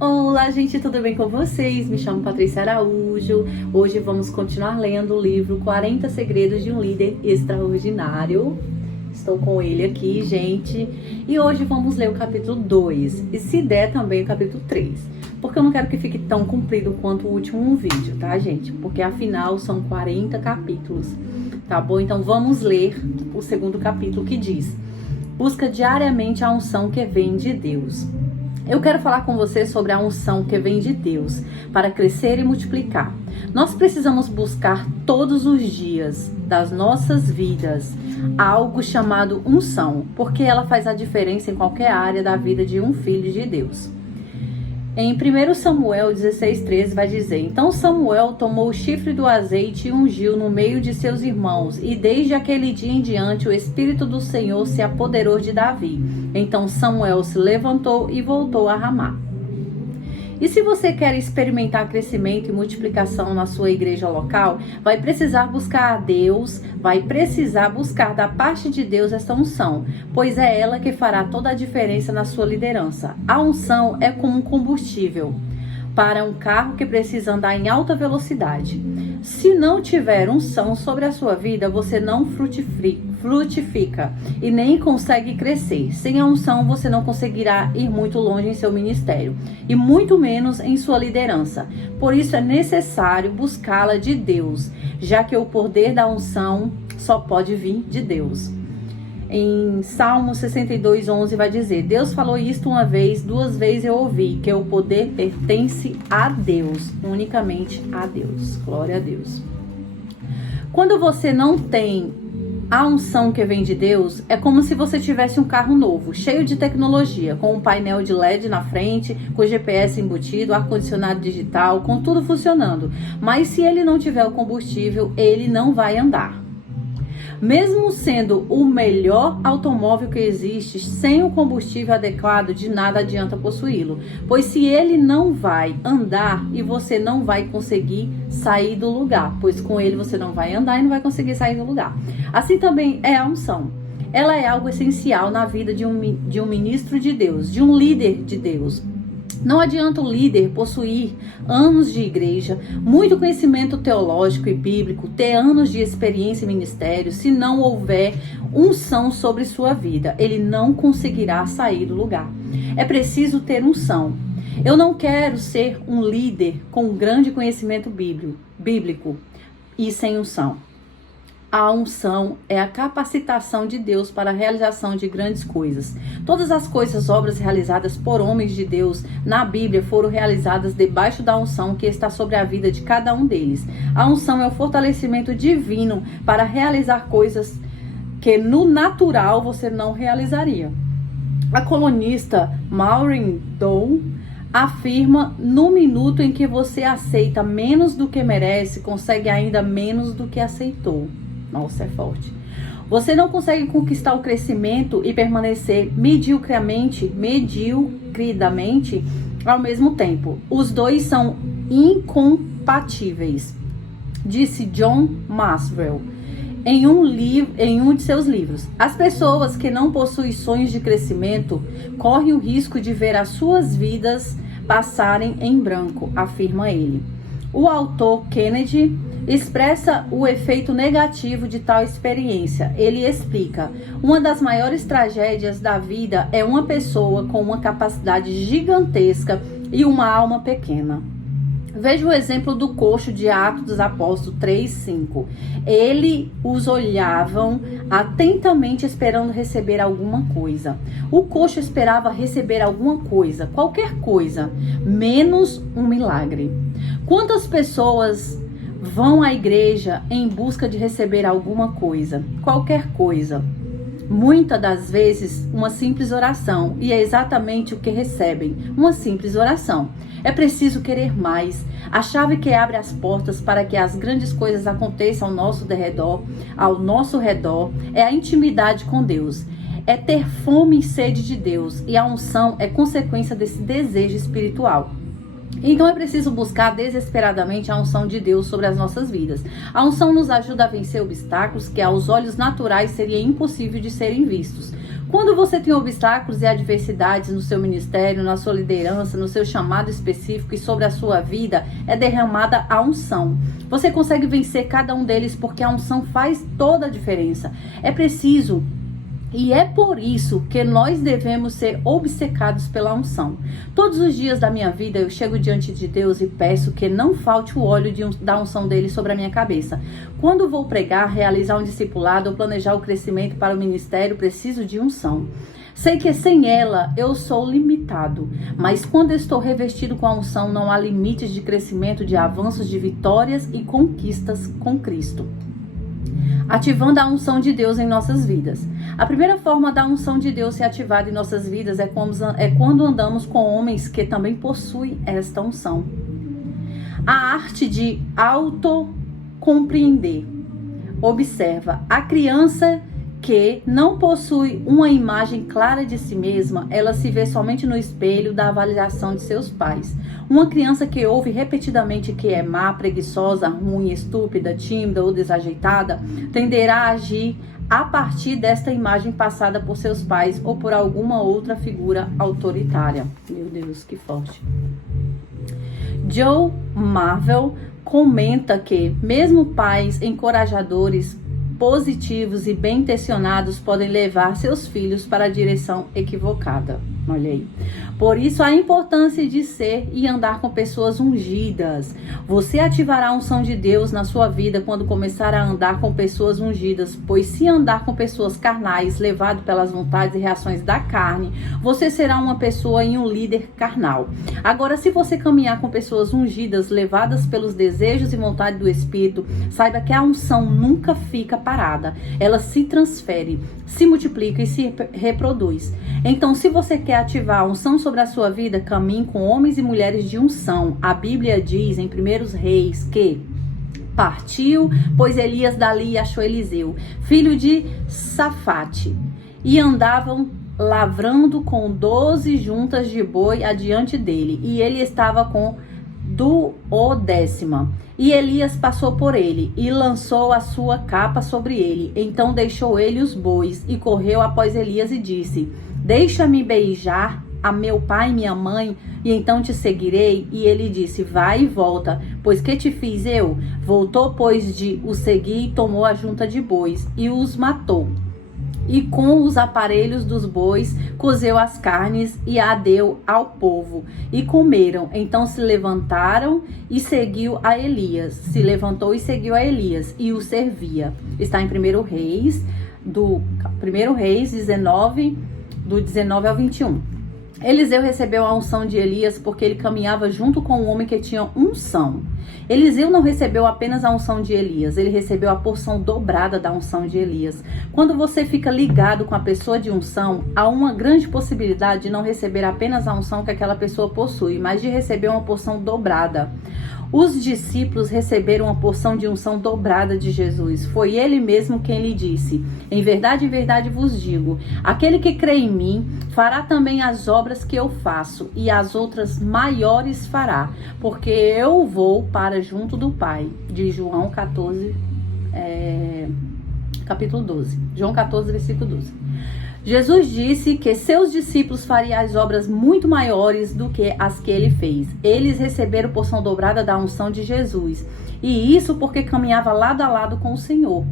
Olá, gente, tudo bem com vocês? Me chamo Patrícia Araújo. Hoje vamos continuar lendo o livro 40 Segredos de um Líder Extraordinário. Estou com ele aqui, gente. E hoje vamos ler o capítulo 2 e, se der, também o capítulo 3. Porque eu não quero que fique tão comprido quanto o último vídeo, tá, gente? Porque afinal são 40 capítulos, tá bom? Então vamos ler o segundo capítulo, que diz: busca diariamente a unção que vem de Deus. Eu quero falar com você sobre a unção que vem de Deus para crescer e multiplicar. Nós precisamos buscar todos os dias das nossas vidas algo chamado unção, porque ela faz a diferença em qualquer área da vida de um filho de Deus. Em 1 Samuel 16:13 vai dizer: então Samuel tomou o chifre do azeite e ungiu no meio de seus irmãos, e desde aquele dia em diante o Espírito do Senhor se apoderou de Davi. Então Samuel se levantou e voltou a Ramá. E se você quer experimentar crescimento e multiplicação na sua igreja local, vai precisar buscar a Deus, vai precisar buscar da parte de Deus esta unção, pois é ela que fará toda a diferença na sua liderança. A unção é como um combustível para um carro que precisa andar em alta velocidade. Se não tiver unção sobre a sua vida, você não frutifica e nem consegue crescer. Sem a unção, você não conseguirá ir muito longe em seu ministério e muito menos em sua liderança. Por isso é necessário buscá-la de Deus, já que o poder da unção só pode vir de Deus. Em Salmo 62:11 vai dizer: Deus falou isto uma vez, duas vezes eu ouvi, que o poder pertence a Deus, unicamente a Deus. Glória a Deus. Quando você não tem a unção que vem de Deus, é como se você tivesse um carro novo, cheio de tecnologia, com um painel de LED na frente, com GPS embutido, ar-condicionado digital, com tudo funcionando. Mas se ele não tiver o combustível, ele não vai andar. Mesmo sendo o melhor automóvel que existe, sem o combustível adequado, de nada adianta possuí-lo. Pois se ele não vai andar, e você não vai conseguir sair do lugar, pois com ele você não vai andar e não vai conseguir sair do lugar. Assim também é a unção. Ela é algo essencial na vida de um ministro de Deus, de um líder de Deus. Não adianta o líder possuir anos de igreja, muito conhecimento teológico e bíblico, ter anos de experiência em ministério, se não houver unção sobre sua vida. Ele não conseguirá sair do lugar. É preciso ter unção. Eu não quero ser um líder com grande conhecimento bíblico e sem unção. A unção é a capacitação de Deus para a realização de grandes coisas. Todas as coisas, obras realizadas por homens de Deus na Bíblia foram realizadas debaixo da unção que está sobre a vida de cada um deles. A unção é o fortalecimento divino para realizar coisas que no natural você não realizaria. A colunista Maureen Dowd afirma: no minuto em que você aceita menos do que merece, consegue ainda menos do que aceitou. Nossa, é forte. Você não consegue conquistar o crescimento e permanecer medíocridamente ao mesmo tempo. Os dois são incompatíveis, disse John Maxwell em um de seus livros. As pessoas que não possuem sonhos de crescimento correm o risco de ver as suas vidas passarem em branco, afirma ele. O autor Kennedy expressa o efeito negativo de tal experiência. Ele explica: uma das maiores tragédias da vida é uma pessoa com uma capacidade gigantesca e uma alma pequena. Veja o exemplo do coxo de Atos dos Apóstolos 3:5. Ele os olhavam atentamente esperando receber alguma coisa. O coxo esperava receber alguma coisa, qualquer coisa, menos um milagre. Quantas pessoas vão à igreja em busca de receber alguma coisa, qualquer coisa? Muitas das vezes uma simples oração, e é exatamente o que recebem, uma simples oração. É preciso querer mais. A chave que abre as portas para que as grandes coisas aconteçam ao nosso redor, é a intimidade com Deus. É ter fome e sede de Deus, e a unção é consequência desse desejo espiritual. Então é preciso buscar desesperadamente a unção de Deus sobre as nossas vidas. A unção nos ajuda a vencer obstáculos que aos olhos naturais seria impossível de serem vistos. Quando você tem obstáculos e adversidades no seu ministério, na sua liderança, no seu chamado específico e sobre a sua vida, é derramada a unção. Você consegue vencer cada um deles porque a unção faz toda a diferença. É preciso. E é por isso que nós devemos ser obcecados pela unção. Todos os dias da minha vida eu chego diante de Deus e peço que não falte o óleo da unção dele sobre a minha cabeça. Quando vou pregar, realizar um discipulado ou planejar o crescimento para o ministério, preciso de unção. Sei que sem ela eu sou limitado, mas quando estou revestido com a unção, não há limites de crescimento, de avanços, de vitórias e conquistas com Cristo. Ativando a unção de Deus em nossas vidas. A primeira forma da unção de Deus ser ativada em nossas vidas é quando andamos com homens que também possuem esta unção. A arte de autocompreender. Observa, a criança que não possui uma imagem clara de si mesma, ela se vê somente no espelho da avaliação de seus pais. Uma criança que ouve repetidamente que é má, preguiçosa, ruim, estúpida, tímida ou desajeitada, tenderá a agir a partir desta imagem passada por seus pais ou por alguma outra figura autoritária. Meu Deus, que forte. Joe Marvel comenta que, mesmo pais encorajadores, positivos e bem-intencionados podem levar seus filhos para a direção equivocada. Olha aí. Por isso, a importância de ser e andar com pessoas ungidas. Você ativará a unção de Deus na sua vida quando começar a andar com pessoas ungidas, pois se andar com pessoas carnais, levado pelas vontades e reações da carne, você será uma pessoa e um líder carnal. Agora, se você caminhar com pessoas ungidas, levadas pelos desejos e vontade do Espírito, saiba que a unção nunca fica parada. Ela se transfere, se multiplica e se reproduz. Então, se você quer ativar a unção sobre a sua vida, caminhe com homens e mulheres de unção. A Bíblia diz em 1 Reis que partiu, pois Elias dali achou Eliseu, filho de Safate, e andavam lavrando com 12 juntas de boi adiante dele, e ele estava com 10ª. E Elias passou por ele e lançou a sua capa sobre ele. Então deixou ele os bois e correu após Elias e disse: deixa-me beijar a meu pai e minha mãe, e então te seguirei. E ele disse: vai e volta, pois que te fiz eu? Voltou, pois, de o seguir, e tomou a junta de bois e os matou. E com os aparelhos dos bois cozeu as carnes e a deu ao povo, e comeram. Então se levantaram e seguiu a Elias. Se levantou e seguiu a Elias e o servia. Está em 1 Reis 19, do 19 ao 21. Eliseu recebeu a unção de Elias porque ele caminhava junto com um homem que tinha unção. Eliseu não recebeu apenas a unção de Elias, ele recebeu a porção dobrada da unção de Elias. Quando você fica ligado com a pessoa de unção, há uma grande possibilidade de não receber apenas a unção que aquela pessoa possui, mas de receber uma porção dobrada. Os discípulos receberam uma porção de unção dobrada de Jesus. Foi ele mesmo quem lhe disse: em verdade vos digo, aquele que crê em mim fará também as obras que eu faço, e as outras maiores fará, porque eu vou para junto do Pai. De João 14, capítulo 12. João 14, versículo 12. Jesus disse que seus discípulos fariam as obras muito maiores do que as que ele fez. Eles receberam porção dobrada da unção de Jesus. E isso porque caminhava lado a lado com o Senhor.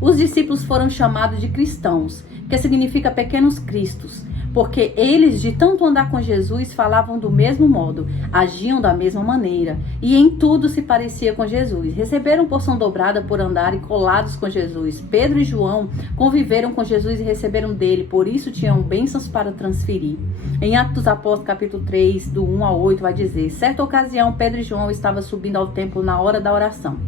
Os discípulos foram chamados de cristãos, que significa pequenos cristos, porque eles, de tanto andar com Jesus, falavam do mesmo modo, agiam da mesma maneira, e em tudo se parecia com Jesus. Receberam porção dobrada por andarem colados com Jesus. Pedro e João conviveram com Jesus e receberam dele, por isso tinham bênçãos para transferir. Em Atos dos Apóstolos, capítulo 3, do 1 ao 8, vai dizer: certa ocasião, Pedro e João estavam subindo ao templo na hora da oração.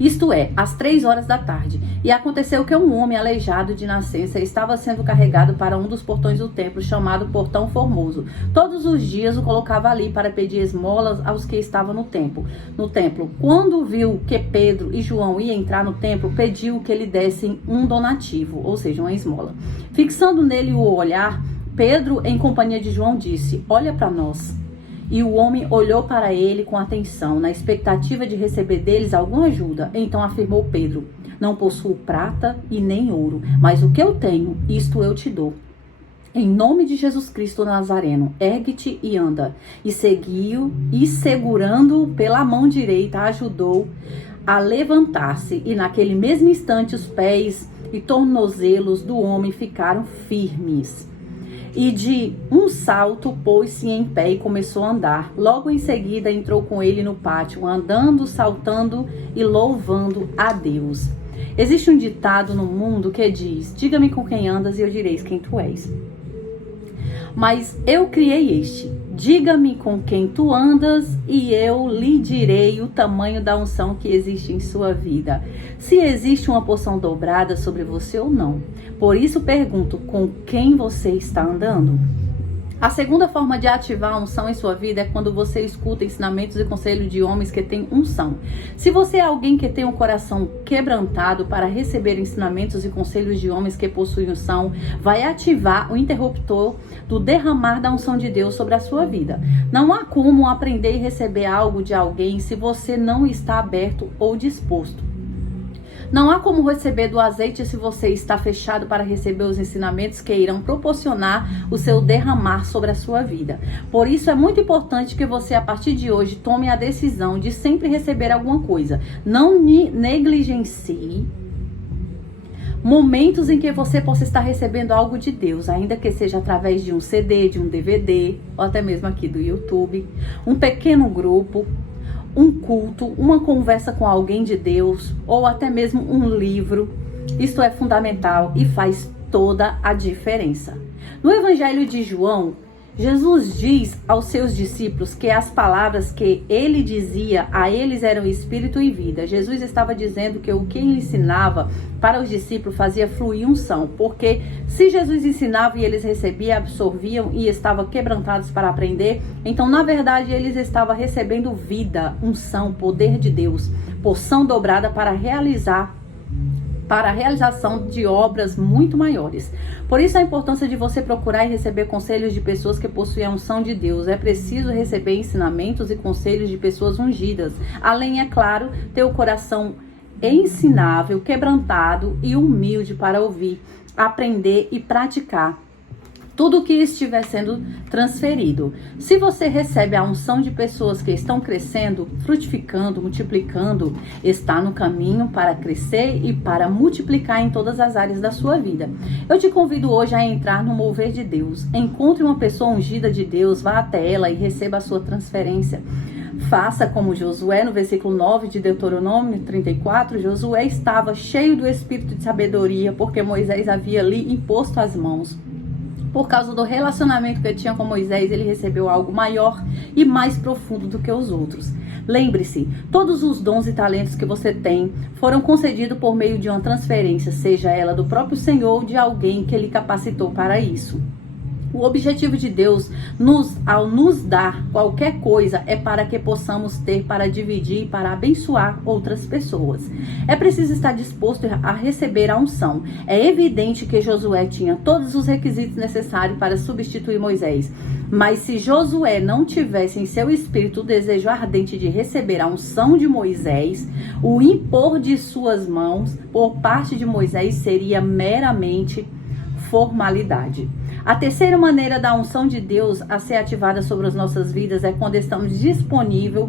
Isto é, às 3 horas da tarde. E aconteceu que um homem aleijado de nascença estava sendo carregado para um dos portões do templo, chamado Portão Formoso. Todos os dias o colocava ali para pedir esmolas aos que estavam no templo. Quando viu que Pedro e João iam entrar no templo, pediu que lhe dessem um donativo, ou seja, uma esmola. Fixando nele o olhar, Pedro, em companhia de João, disse: olha para nós. E o homem olhou para ele com atenção, na expectativa de receber deles alguma ajuda. Então afirmou Pedro: Não possuo prata e nem ouro, mas o que eu tenho, isto eu te dou. Em nome de Jesus Cristo Nazareno, ergue-te e anda. E seguiu, e segurando-o pela mão direita, ajudou a levantar-se. E naquele mesmo instante os pés e tornozelos do homem ficaram firmes. E de um salto pôs-se em pé e começou a andar. Logo em seguida entrou com ele no pátio, andando, saltando e louvando a Deus. Existe um ditado no mundo que diz: diga-me com quem andas e eu direi quem tu és. Mas eu criei este: diga-me com quem tu andas e eu lhe direi o tamanho da unção que existe em sua vida. Se existe uma porção dobrada sobre você ou não. Por isso pergunto, com quem você está andando? A segunda forma de ativar a unção em sua vida é quando você escuta ensinamentos e conselhos de homens que têm unção. Se você é alguém que tem um coração quebrantado para receber ensinamentos e conselhos de homens que possuem unção, vai ativar o interruptor do derramar da unção de Deus sobre a sua vida. Não há como aprender e receber algo de alguém se você não está aberto ou disposto. Não há como receber do azeite se você está fechado para receber os ensinamentos que irão proporcionar o seu derramar sobre a sua vida. Por isso é muito importante que você, a partir de hoje, tome a decisão de sempre receber alguma coisa. Não negligencie momentos em que você possa estar recebendo algo de Deus, ainda que seja através de um CD, de um DVD, ou até mesmo aqui do YouTube, um pequeno grupo, um culto, uma conversa com alguém de Deus ou até mesmo um livro. Isto é fundamental e faz toda a diferença. No Evangelho de João, Jesus diz aos seus discípulos que as palavras que ele dizia a eles eram espírito e vida. Jesus estava dizendo que o que ele ensinava para os discípulos fazia fluir unção, porque se Jesus ensinava e eles recebiam, absorviam e estavam quebrantados para aprender, então na verdade eles estavam recebendo vida, unção, poder de Deus, porção dobrada para a realização de obras muito maiores. Por isso a importância de você procurar e receber conselhos de pessoas que possuem a unção de Deus. É preciso receber ensinamentos e conselhos de pessoas ungidas. Além, é claro, ter o coração ensinável, quebrantado e humilde para ouvir, aprender e praticar tudo o que estiver sendo transferido. Se você recebe a unção de pessoas que estão crescendo, frutificando, multiplicando, está no caminho para crescer e para multiplicar em todas as áreas da sua vida. Eu te convido hoje a entrar no mover de Deus. Encontre uma pessoa ungida de Deus, vá até ela e receba a sua transferência. Faça como Josué, no versículo 9 de Deuteronômio 34, Josué estava cheio do espírito de sabedoria, porque Moisés havia lhe imposto as mãos. Por causa do relacionamento que ele tinha com Moisés, ele recebeu algo maior e mais profundo do que os outros. Lembre-se, todos os dons e talentos que você tem foram concedidos por meio de uma transferência, seja ela do próprio Senhor ou de alguém que lhe capacitou para isso. O objetivo de Deus, ao nos dar qualquer coisa, é para que possamos ter para dividir e para abençoar outras pessoas. É preciso estar disposto a receber a unção. É evidente que Josué tinha todos os requisitos necessários para substituir Moisés. Mas se Josué não tivesse em seu espírito o desejo ardente de receber a unção de Moisés, o impor de suas mãos por parte de Moisés seria meramente formalidade. A terceira maneira da unção de Deus a ser ativada sobre as nossas vidas é quando estamos disponíveis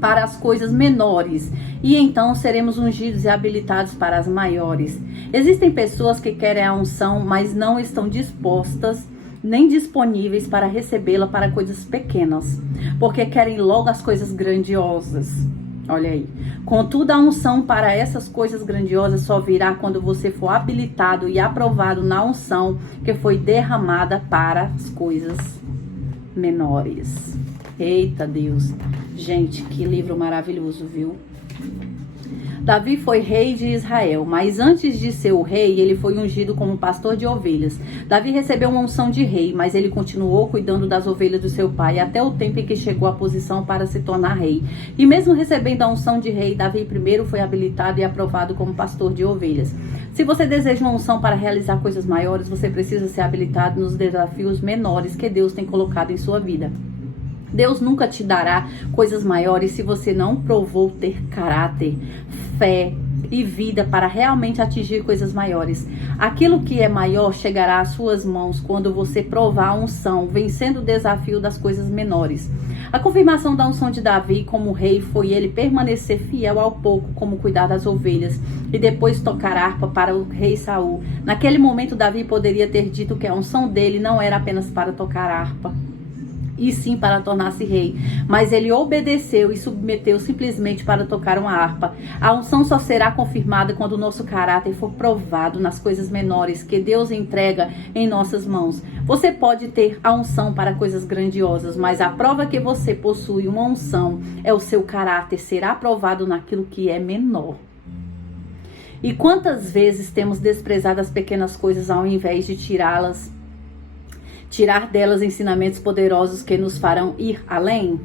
para as coisas menores e então seremos ungidos e habilitados para as maiores. Existem pessoas que querem a unção, mas não estão dispostas nem disponíveis para recebê-la para coisas pequenas, porque querem logo as coisas grandiosas. Olha aí. Contudo, a unção para essas coisas grandiosas só virá quando você for habilitado e aprovado na unção que foi derramada para as coisas menores. Eita Deus. Gente, que livro maravilhoso, viu? Davi foi rei de Israel, mas antes de ser o rei, ele foi ungido como pastor de ovelhas. Davi recebeu uma unção de rei, mas ele continuou cuidando das ovelhas do seu pai até o tempo em que chegou à posição para se tornar rei. E mesmo recebendo a unção de rei, Davi primeiro foi habilitado e aprovado como pastor de ovelhas. Se você deseja uma unção para realizar coisas maiores, você precisa ser habilitado nos desafios menores que Deus tem colocado em sua vida. Deus nunca te dará coisas maiores se você não provou ter caráter, fé, e vida para realmente atingir coisas maiores. Aquilo que é maior chegará às suas mãos quando você provar a unção, vencendo o desafio das coisas menores. A confirmação da unção de Davi como rei foi ele permanecer fiel ao pouco, como cuidar das ovelhas, e depois tocar harpa para o rei Saul. Naquele momento, Davi poderia ter dito que a unção dele não era apenas para tocar harpa, e sim para tornar-se rei, mas ele obedeceu e submeteu simplesmente para tocar uma harpa. A unção só será confirmada quando o nosso caráter for provado nas coisas menores que Deus entrega em nossas mãos. Você pode ter a unção para coisas grandiosas, mas a prova que você possui uma unção é o seu caráter ser aprovado naquilo que é menor. E quantas vezes temos desprezado as pequenas coisas ao invés de tirar delas ensinamentos poderosos que nos farão ir além?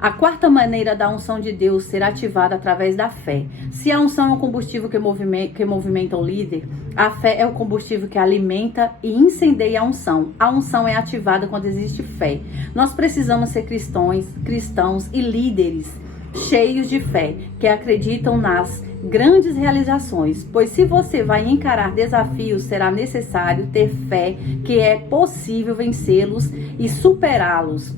A quarta maneira da unção de Deus ser ativada através da fé. Se a unção é o combustível que movimenta o líder, a fé é o combustível que alimenta e incendeia a unção. A unção é ativada quando existe fé. Nós precisamos ser cristãos e líderes cheios de fé, que acreditam nas grandes realizações, pois se você vai encarar desafios, será necessário ter fé que é possível vencê-los e superá-los.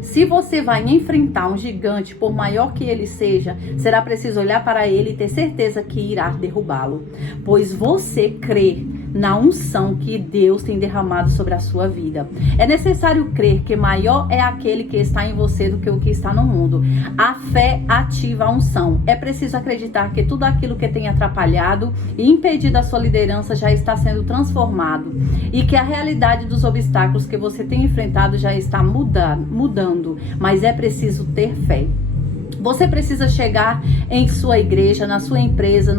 Se você vai enfrentar um gigante, por maior que ele seja, será preciso olhar para ele e ter certeza que irá derrubá-lo, pois você crê na unção que Deus tem derramado sobre a sua vida. É necessário crer que maior é aquele que está em você do que o que está no mundo. A fé ativa a unção. É preciso acreditar que tudo aquilo que tem atrapalhado e impedido a sua liderança já está sendo transformado e que a realidade dos obstáculos que você tem enfrentado já está mudando, mas é preciso ter fé. Você precisa chegar em sua igreja, na sua empresa,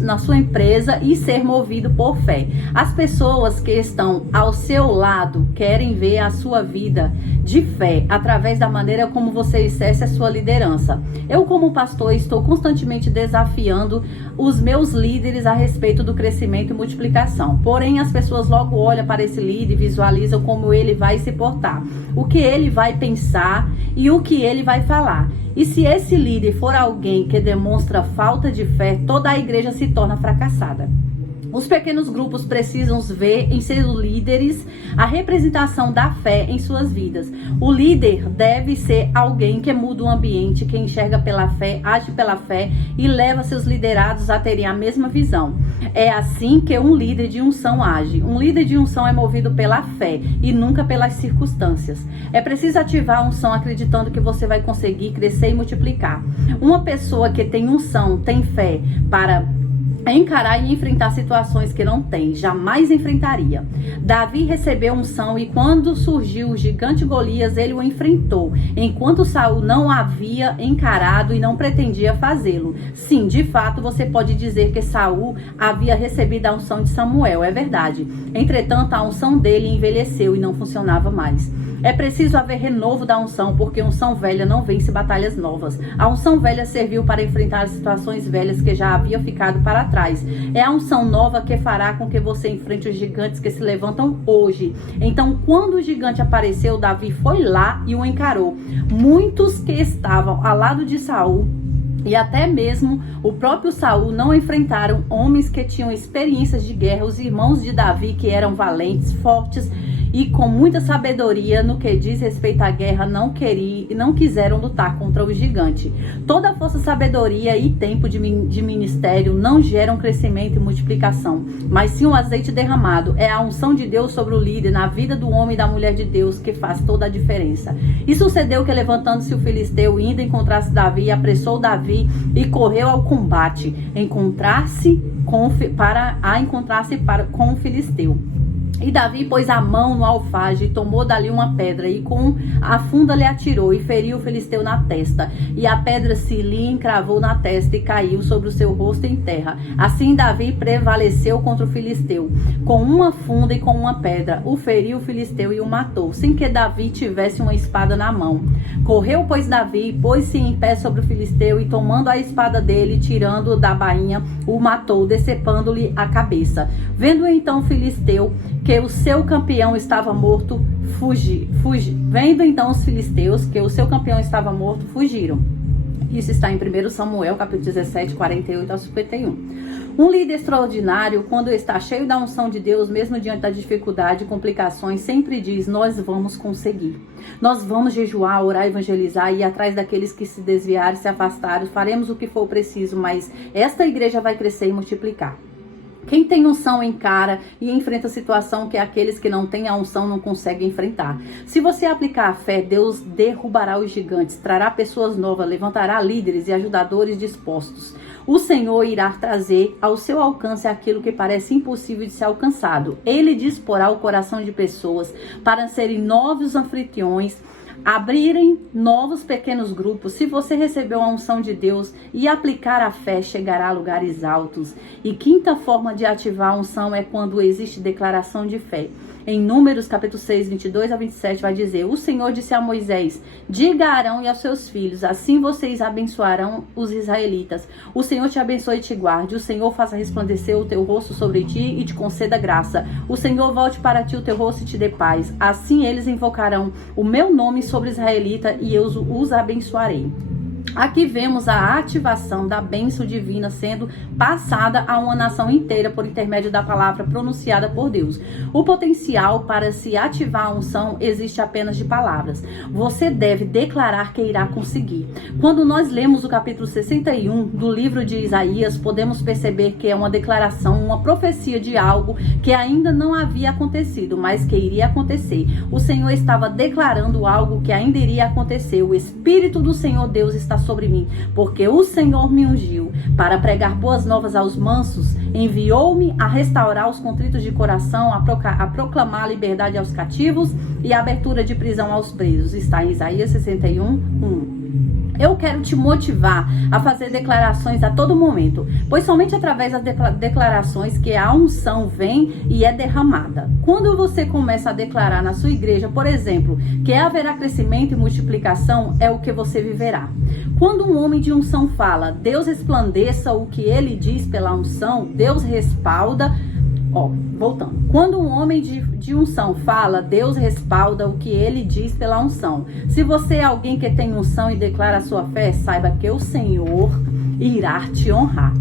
na sua empresa e ser movido por fé. As pessoas que estão ao seu lado querem ver a sua vida de fé através da maneira como você exerce a sua liderança. Eu, como pastor, estou constantemente desafiando os meus líderes a respeito do crescimento e multiplicação. Porém, as pessoas logo olham para esse líder e visualizam como ele vai se portar, o que ele vai pensar e o que ele vai falar. E se esse líder for alguém que demonstra falta de fé, toda a igreja se torna fracassada. Os pequenos grupos precisam ver em seus líderes a representação da fé em suas vidas. O líder deve ser alguém que muda o ambiente, que enxerga pela fé, age pela fé e leva seus liderados a terem a mesma visão. É assim que um líder de unção age. Um líder de unção é movido pela fé e nunca pelas circunstâncias. É preciso ativar a unção acreditando que você vai conseguir crescer e multiplicar. Uma pessoa que tem unção, tem fé para encarar e enfrentar situações que não tem, jamais enfrentaria. Davi recebeu unção e quando surgiu o gigante Golias, ele o enfrentou, enquanto Saul não havia encarado e não pretendia fazê-lo. Sim, de fato, você pode dizer que Saul havia recebido a unção de Samuel, é verdade. Entretanto, a unção dele envelheceu e não funcionava mais. É preciso haver renovo da unção, porque unção velha não vence batalhas novas. A unção velha serviu para enfrentar as situações velhas que já haviam ficado para trás. É a unção nova que fará com que você enfrente os gigantes que se levantam hoje. Então, quando o gigante apareceu, Davi foi lá e o encarou. Muitos que estavam ao lado de Saul e até mesmo o próprio Saul não enfrentaram homens que tinham experiências de guerra. Os irmãos de Davi, que eram valentes, fortes e com muita sabedoria no que diz respeito à guerra, não quiseram lutar contra o gigante. Toda força, sabedoria e tempo de ministério não geram crescimento e multiplicação, mas sim o azeite derramado. É a unção de Deus sobre o líder, na vida do homem e da mulher de Deus, que faz toda a diferença. E sucedeu que, levantando-se o filisteu, indo encontrar-se Davi, apressou Davi e correu ao combate, encontrar-se com o filisteu. E Davi pôs a mão no alfage e tomou dali uma pedra e com a funda lhe atirou e feriu o filisteu na testa. E a pedra se lhe encravou na testa e caiu sobre o seu rosto em terra. Assim Davi prevaleceu contra o filisteu. Com uma funda e com uma pedra, o feriu o filisteu e o matou, sem que Davi tivesse uma espada na mão. Correu, pois, Davi, pôs-se em pé sobre o filisteu e tomando a espada dele, tirando-o da bainha, o matou, decepando-lhe a cabeça. Vendo então o filisteu que o seu campeão estava morto, Vendo então os filisteus que o seu campeão estava morto, fugiram. Isso está em 1 Samuel, capítulo 17, 48 ao 51. Um líder extraordinário, quando está cheio da unção de Deus, mesmo diante da dificuldade e complicações, sempre diz: nós vamos conseguir. Nós vamos jejuar, orar, evangelizar, ir atrás daqueles que se desviarem, se afastaram, faremos o que for preciso, mas esta igreja vai crescer e multiplicar. Quem tem unção encara e enfrenta a situação que aqueles que não têm a unção não conseguem enfrentar. Se você aplicar a fé, Deus derrubará os gigantes, trará pessoas novas, levantará líderes e ajudadores dispostos. O Senhor irá trazer ao seu alcance aquilo que parece impossível de ser alcançado. Ele disporá o coração de pessoas para serem novos anfitriões, abrirem novos pequenos grupos. Se você recebeu a unção de Deus e aplicar a fé, chegará a lugares altos. E quinta forma de ativar a unção é quando existe declaração de fé. Em Números capítulo 6, 22 a 27 vai dizer: o Senhor disse a Moisés: diga a Arão e aos seus filhos, assim vocês abençoarão os israelitas. O Senhor te abençoe e te guarde. O Senhor faça resplandecer o teu rosto sobre ti e te conceda graça. O Senhor volte para ti o teu rosto e te dê paz. Assim eles invocarão o meu nome sobre israelita e eu os abençoarei. Aqui vemos a ativação da bênção divina sendo passada a uma nação inteira por intermédio da palavra pronunciada por Deus. O potencial para se ativar a unção existe apenas de palavras. Você deve declarar que irá conseguir. Quando nós lemos o capítulo 61 do livro de Isaías, podemos perceber que é uma declaração, uma profecia de algo que ainda não havia acontecido, mas que iria acontecer. O Senhor estava declarando algo que ainda iria acontecer. O Espírito do Senhor Deus está sobre mim, porque o Senhor me ungiu para pregar boas novas aos mansos, enviou-me a restaurar os contritos de coração, a proclamar a liberdade aos cativos e a abertura de prisão aos presos. Está em Isaías 61, 1. Eu quero te motivar a fazer declarações a todo momento, pois somente através das declarações que a unção vem e é derramada. Quando você começa a declarar na sua igreja, por exemplo, que haverá crescimento e multiplicação, é o que você viverá. Quando um homem de unção fala, Deus resplandeça o que ele diz pela unção, Deus respalda. Voltando. Quando um homem de unção fala, Deus respalda o que ele diz pela unção. Se você é alguém que tem unção e declara a sua fé, saiba que o Senhor irá te honrar.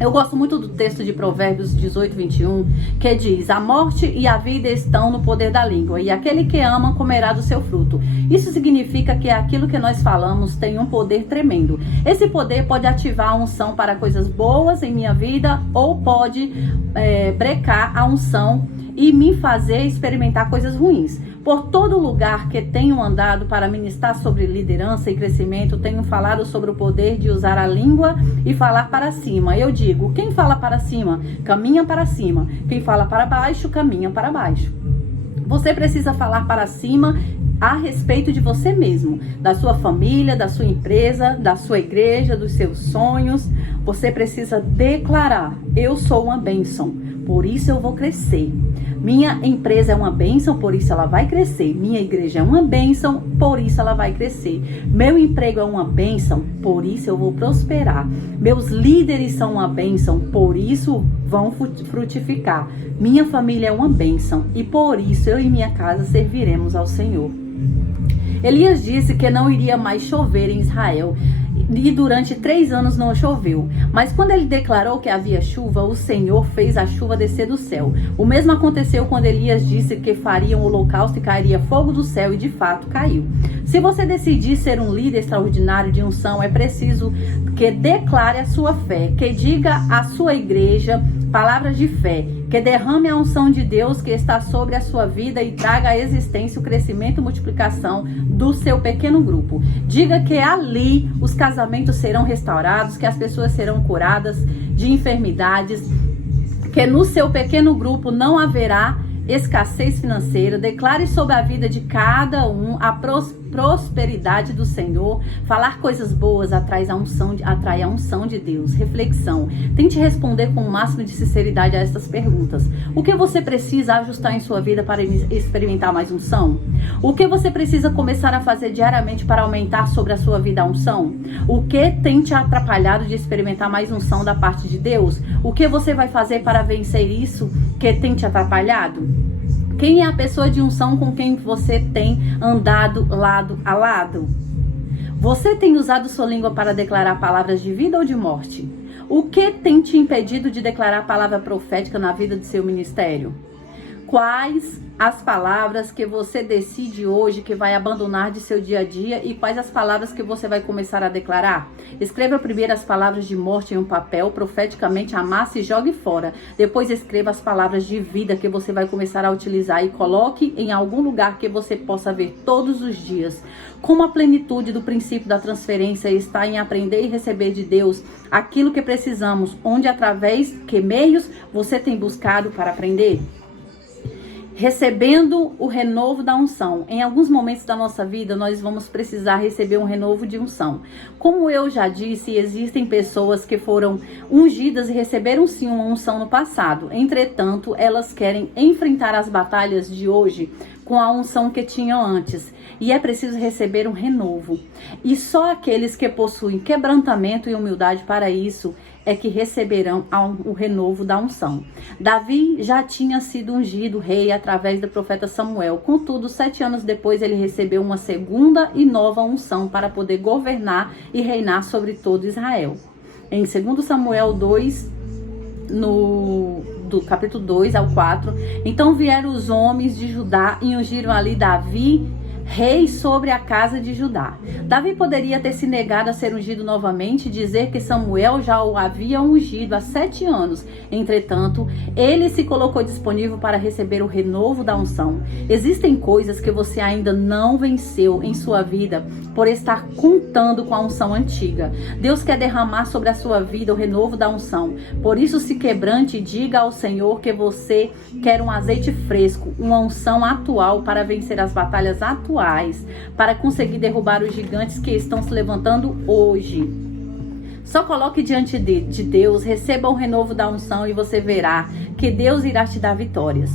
Eu gosto muito do texto de Provérbios 18, 21, que diz: a morte e a vida estão no poder da língua, e aquele que ama comerá do seu fruto. Isso significa que aquilo que nós falamos tem um poder tremendo. Esse poder pode ativar a unção para coisas boas em minha vida, ou pode brecar a unção e me fazer experimentar coisas ruins. Por todo lugar que tenho andado para ministrar sobre liderança e crescimento, tenho falado sobre o poder de usar a língua e falar para cima. Eu digo: quem fala para cima, caminha para cima. Quem fala para baixo, caminha para baixo. Você precisa falar para cima a respeito de você mesmo, da sua família, da sua empresa, da sua igreja, dos seus sonhos. Você precisa declarar: eu sou uma bênção, por isso eu vou crescer. Minha empresa é uma bênção, por isso ela vai crescer. Minha igreja é uma bênção, por isso ela vai crescer. Meu emprego é uma bênção, por isso eu vou prosperar. Meus líderes são uma bênção, por isso vão frutificar. Minha família é uma bênção e por isso eu e minha casa serviremos ao Senhor. Elias disse que não iria mais chover em Israel. E durante 3 anos não choveu. Mas quando ele declarou que havia chuva, o Senhor fez a chuva descer do céu. O mesmo aconteceu quando Elias disse que faria um holocausto e cairia fogo do céu, e de fato caiu. Se você decidir ser um líder extraordinário de unção, é preciso que declare a sua fé, que diga à sua igreja palavras de fé, que derrame a unção de Deus que está sobre a sua vida e traga à existência o crescimento e multiplicação do seu pequeno grupo. Diga que ali os casamentos serão restaurados, que as pessoas serão curadas de enfermidades, que no seu pequeno grupo não haverá escassez financeira. Declare sobre a vida de cada um a prosperidade do Senhor. Falar coisas boas atrai a unção de Deus. Reflexão. Tente responder com o máximo de sinceridade a essas perguntas. O que você precisa ajustar em sua vida para experimentar mais unção? O que você precisa começar a fazer diariamente para aumentar sobre a sua vida a unção? O que tem te atrapalhado de experimentar mais unção da parte de Deus? O que você vai fazer para vencer isso que tem te atrapalhado? Quem é a pessoa de unção com quem você tem andado lado a lado? Você tem usado sua língua para declarar palavras de vida ou de morte? O que tem te impedido de declarar palavra profética na vida do seu ministério? Quais as palavras que você decide hoje que vai abandonar de seu dia a dia e quais as palavras que você vai começar a declarar? Escreva primeiro as palavras de morte em um papel, profeticamente amasse e jogue fora. Depois escreva as palavras de vida que você vai começar a utilizar e coloque em algum lugar que você possa ver todos os dias. Como a plenitude do princípio da transferência está em aprender e receber de Deus aquilo que precisamos, onde através que meios você tem buscado para aprender? Recebendo o renovo da unção. Em alguns momentos da nossa vida, nós vamos precisar receber um renovo de unção. Como eu já disse, existem pessoas que foram ungidas e receberam sim uma unção no passado. Entretanto, elas querem enfrentar as batalhas de hoje com a unção que tinham antes. E é preciso receber um renovo. E só aqueles que possuem quebrantamento e humildade para isso é que receberão o renovo da unção. Davi já tinha sido ungido rei através do profeta Samuel. Contudo, 7 anos depois, ele recebeu uma segunda e nova unção para poder governar e reinar sobre todo Israel. Em 2 Samuel 2, do capítulo 2 ao 4, então vieram os homens de Judá e ungiram ali Davi rei sobre a casa de Judá. Davi poderia ter se negado a ser ungido novamente e dizer que Samuel já o havia ungido há 7 anos. Entretanto, ele se colocou disponível para receber o renovo da unção. Existem coisas que você ainda não venceu em sua vida por estar contando com a unção antiga. Deus quer derramar sobre a sua vida o renovo da unção. Por isso, se quebrante e diga ao Senhor que você quer um azeite fresco, uma unção atual para vencer as batalhas atuais, para conseguir derrubar os gigantes que estão se levantando hoje. Só coloque diante de Deus, receba o renovo da unção e você verá que Deus irá te dar vitórias.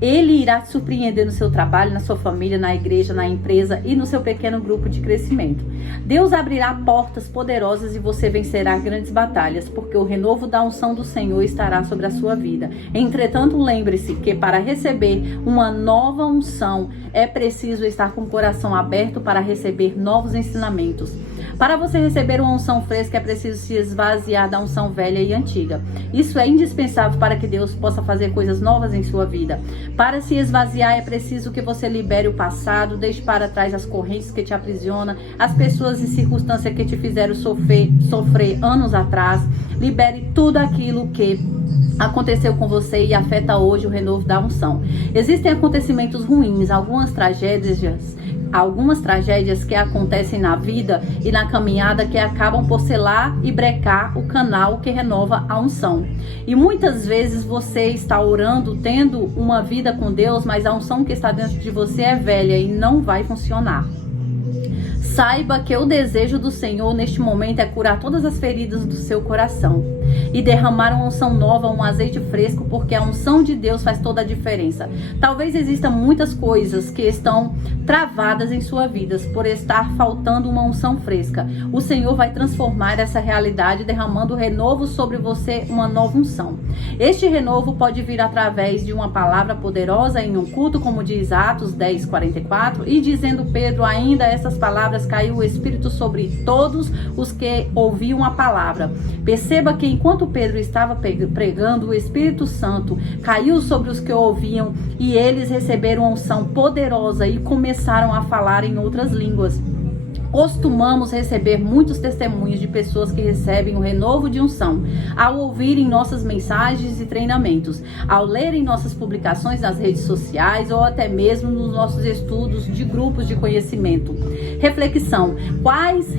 Ele irá te surpreender no seu trabalho, na sua família, na igreja, na empresa e no seu pequeno grupo de crescimento. Deus abrirá portas poderosas e você vencerá grandes batalhas, porque o renovo da unção do Senhor estará sobre a sua vida. Entretanto, lembre-se que para receber uma nova unção, é preciso estar com o coração aberto para receber novos ensinamentos. Para você receber uma unção fresca, é preciso se esvaziar da unção velha e antiga. Isso é indispensável para que Deus possa fazer coisas novas em sua vida. Para se esvaziar, é preciso que você libere o passado, deixe para trás as correntes que te aprisionam, as pessoas e circunstâncias que te fizeram sofrer anos atrás. Libere tudo aquilo que aconteceu com você e afeta hoje o renovo da unção. Existem acontecimentos ruins, algumas tragédias que acontecem na vida e na caminhada que acabam por selar e brecar o canal que renova a unção. E muitas vezes você está orando, tendo uma vida com Deus, mas a unção que está dentro de você é velha e não vai funcionar. Saiba que o desejo do Senhor neste momento é curar todas as feridas do seu coração e derramar uma unção nova, um azeite fresco, porque a unção de Deus faz toda a diferença. Talvez existam muitas coisas que estão travadas em sua vida por estar faltando uma unção fresca. O Senhor vai transformar essa realidade, derramando renovo sobre você, uma nova unção. Este renovo pode vir através de uma palavra poderosa em um culto, como diz Atos 10:44, e dizendo Pedro, ainda essas palavras caiu o Espírito sobre todos os que ouviam a palavra. Perceba que enquanto Pedro estava pregando, o Espírito Santo caiu sobre os que ouviam e eles receberam uma unção poderosa e começaram a falar em outras línguas. Costumamos receber muitos testemunhos de pessoas que recebem o renovo de unção ao ouvirem nossas mensagens e treinamentos, ao lerem nossas publicações nas redes sociais ou até mesmo nos nossos estudos de grupos de conhecimento. Reflexão. Quais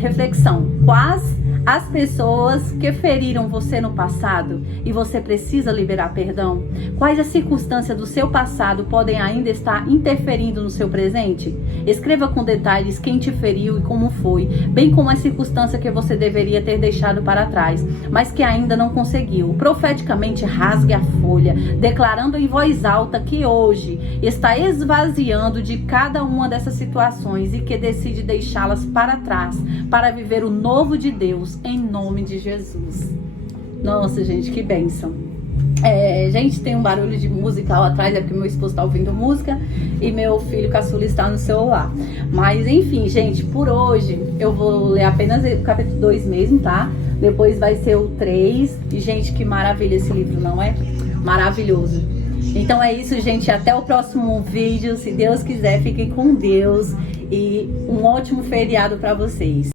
as pessoas que feriram você no passado e você precisa liberar perdão? Quais as circunstâncias do seu passado podem ainda estar interferindo no seu presente? Escreva com detalhes quem te feriu e como foi, bem como a circunstância que você deveria ter deixado para trás, mas que ainda não conseguiu. Profeticamente rasgue a folha, declarando em voz alta que hoje está esvaziando de cada uma dessas situações e que decide deixá-las para trás para viver o novo de Deus, em nome de Jesus. Nossa, gente, que bênção. Gente, tem um barulho de musical atrás, é porque meu esposo tá ouvindo música e meu filho caçula está no celular. Mas enfim, gente, por hoje eu vou ler apenas o capítulo 2 mesmo, tá? Depois vai ser o 3. E, gente, que maravilha esse livro, não é? Maravilhoso. Então é isso, gente. Até o próximo vídeo. Se Deus quiser, fiquem com Deus. E um ótimo feriado para vocês.